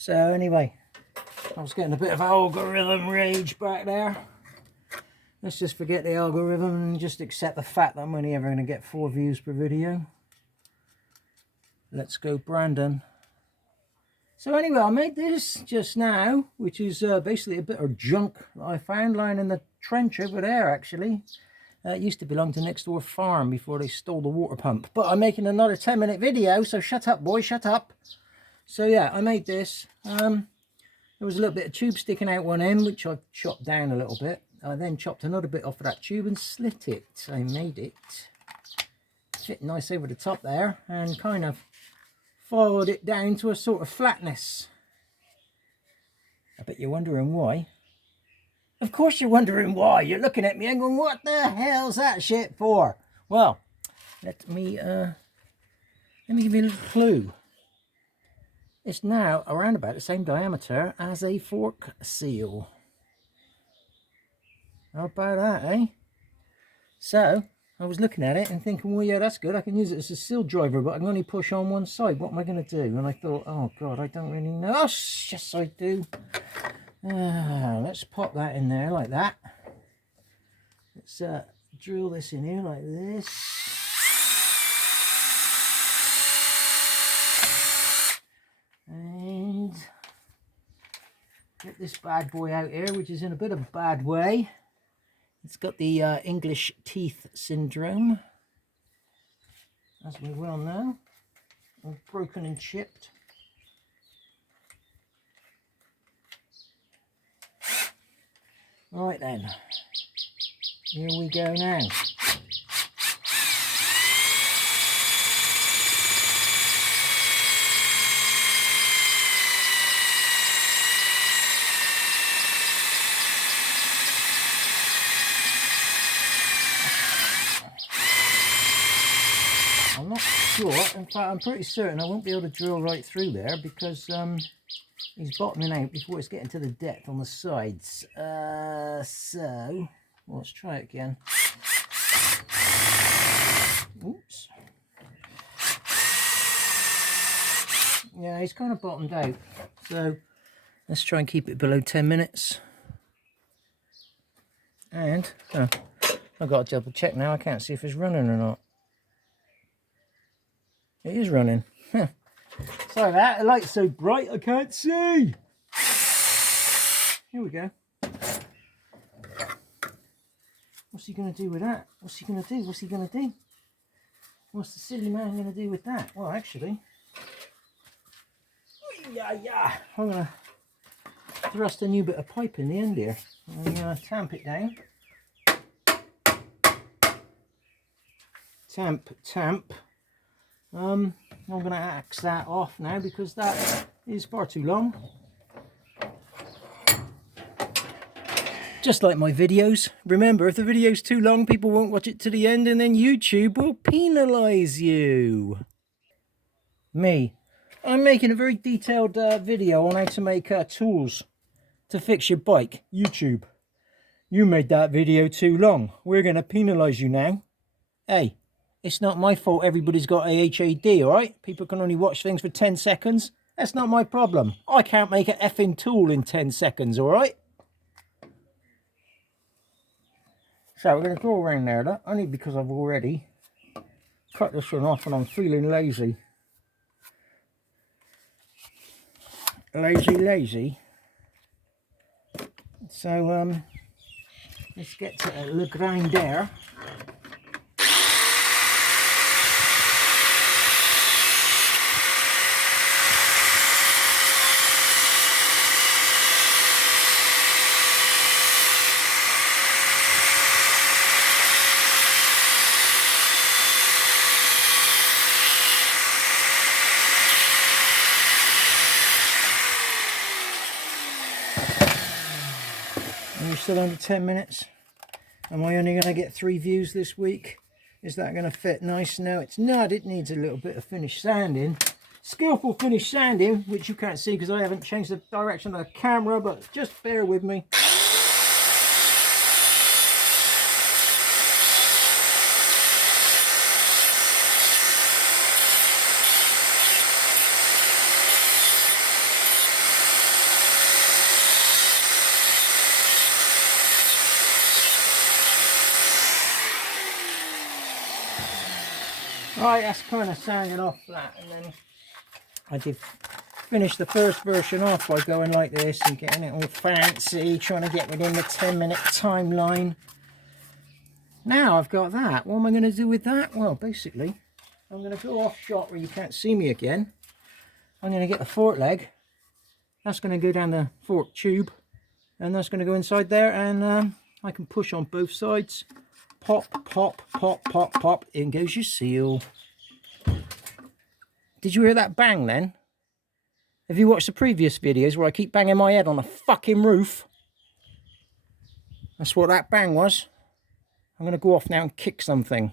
So anyway, I was getting a bit of algorithm rage back there. Let's just forget the algorithm and just accept the fact that I'm only ever going to get 4 views per video. Let's go, Brandon. So anyway, I made this just now, which is basically a bit of junk that I found lying in the trench over there, actually. It used to belong to next door farm before they stole the water pump. But I'm making another 10-minute video, so shut up, boy, shut up. So yeah, I made this. There was a little bit of tube sticking out one end, which I chopped down a little bit. I then chopped another bit off of that tube and slit it. I made it fit nice over the top there and kind of followed it down to a sort of flatness. I bet you're wondering why. Of course you're wondering why. You're looking at me and going, what the hell's that shit for? Well, let me give you a little clue. It's now around about the same diameter as a fork seal. How about that, eh? So, I was looking at it and thinking, well, yeah, that's good. I can use it as a seal driver, but I can only push on one side. What am I going to do? And I thought, oh, God, I don't really know. Oh, yes, I do. Let's pop that in there like that. Let's drill this in here like this. And get this bad boy out here, which is in a bit of a bad way. It's got the English teeth syndrome, as we well know, all broken and chipped. Right then, here we go now. I'm not sure, in fact I'm pretty certain I won't be able to drill right through there because he's bottoming out before it's getting to the depth on the sides. So let's try it again. Oops. Yeah, he's kind of bottomed out. So let's try and keep it below 10 minutes. And I've got to double check now. I can't see if it's running or not. It is running. Sorry about that, the light's so bright I can't see. Here we go. What's he going to do with that? What's he going to do? What's he going to do? What's the silly man going to do with that? Well, actually, I'm going to thrust a new bit of pipe in the end here and tamp it down. Tamp. I'm going to axe that off now because that is far too long. Just like my videos. Remember, if the video's too long, people won't watch it to the end and then YouTube will penalise you. Me. I'm making a very detailed video on how to make tools to fix your bike. YouTube. You made that video too long. We're going to penalise you now. Hey. It's not my fault everybody's got AHAD, alright? People can only watch things for 10 seconds. That's not my problem. I can't make an effing tool in 10 seconds, alright? So we're going to go around there, look, only because I've already cut this one off and I'm feeling lazy. Lazy. So, let's get to le grinder. We're still under 10 minutes. Am I only going to get 3 views this week? Is that going to fit nice? No, it's not. It needs a little bit of finish sanding. Skillful finish sanding, which you can't see because I haven't changed the direction of the camera, but just bear with me. Right, that's kind of sounding off flat, and then I did finish the first version off by going like this and getting it all fancy, trying to get within the 10-minute timeline. Now I've got that. What am I going to do with that? Well, basically, I'm going to go off shot where you can't see me again. I'm going to get the fork leg. That's going to go down the fork tube, and that's going to go inside there, and I can push on both sides. Pop, pop, pop, pop, pop. In goes your seal. Did you hear that bang then? Have you watched the previous videos where I keep banging my head on the fucking roof? That's what that bang was. I'm going to go off now and kick something.